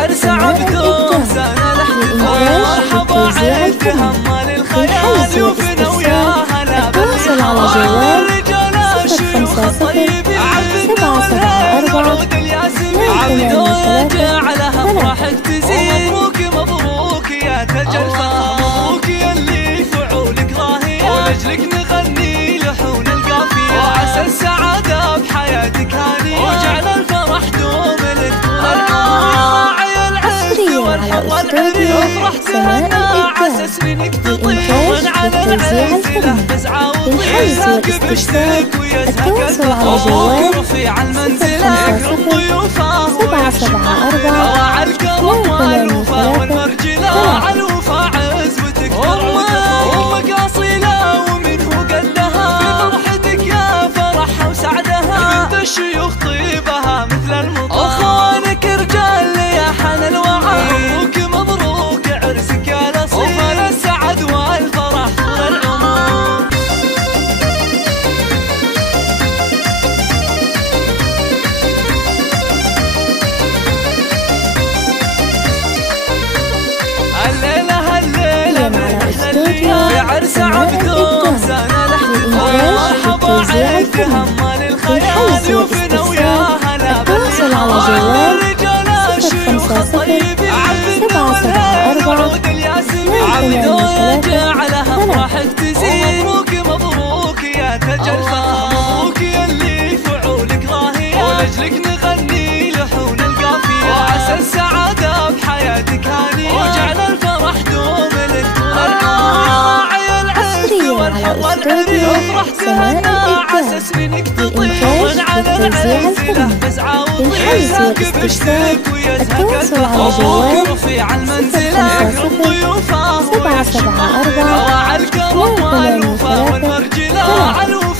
عرس عبده زان الاحتفال مرحبا عيد همال الخيال وفنا ويا هلا بالرجال رجال الشيوخ الطيبين عبد العود الياسمين عبده جعلها افراحك تزين مبروك مبروك يا تاج الفخر مبروك يا اللي فعولك ضاهيه ولجلك نغني لحون القافيه وعسى السعاده بحياتك هانيه وجعل الفرح دوم لك طول العمر يا راعي العز والحظ العريق افرحت انا عسى سنينك تطير من على العز له فزعه وطير راكب اشتك ويزهق الفخر رفيع المنزله يكرم ضيوفه وراعى الكرم والوفا والمرجله على الوفا عزوتك امك اصيله ومنه قدها في فرحتك يا فرحها وسعدها بنت الشيوخ طيبها مثل المطر اخوانك رجال يا حن الوعى مبروك مبروك عرسك يا الاصيل وفن السعد والفرح طول العمر في عرس عبده زان الاحتفال مرحبا عيد همال الخيال وفنا ويا هلا بالرجال رجال الشيوخ الطيبين عبد العود الياسمين عبده جعلها افراحك تزين مبروك مبروك يا تاج الفخر مبروك يا اللي فعولك ضاهيه ولجلك نغني لحون القافيه وعسى السعاده بحياتك هانيه وجعل الفرح دوم لك طول العمر والحظ العريق افرحت انا عسى سنينك تطير من على العز له فزعه وطير راكب اشتك ويزهق الفخر رفيع المنزله يكرم ضيوفه وراعى الكرم والوفا والمرجله على الوفا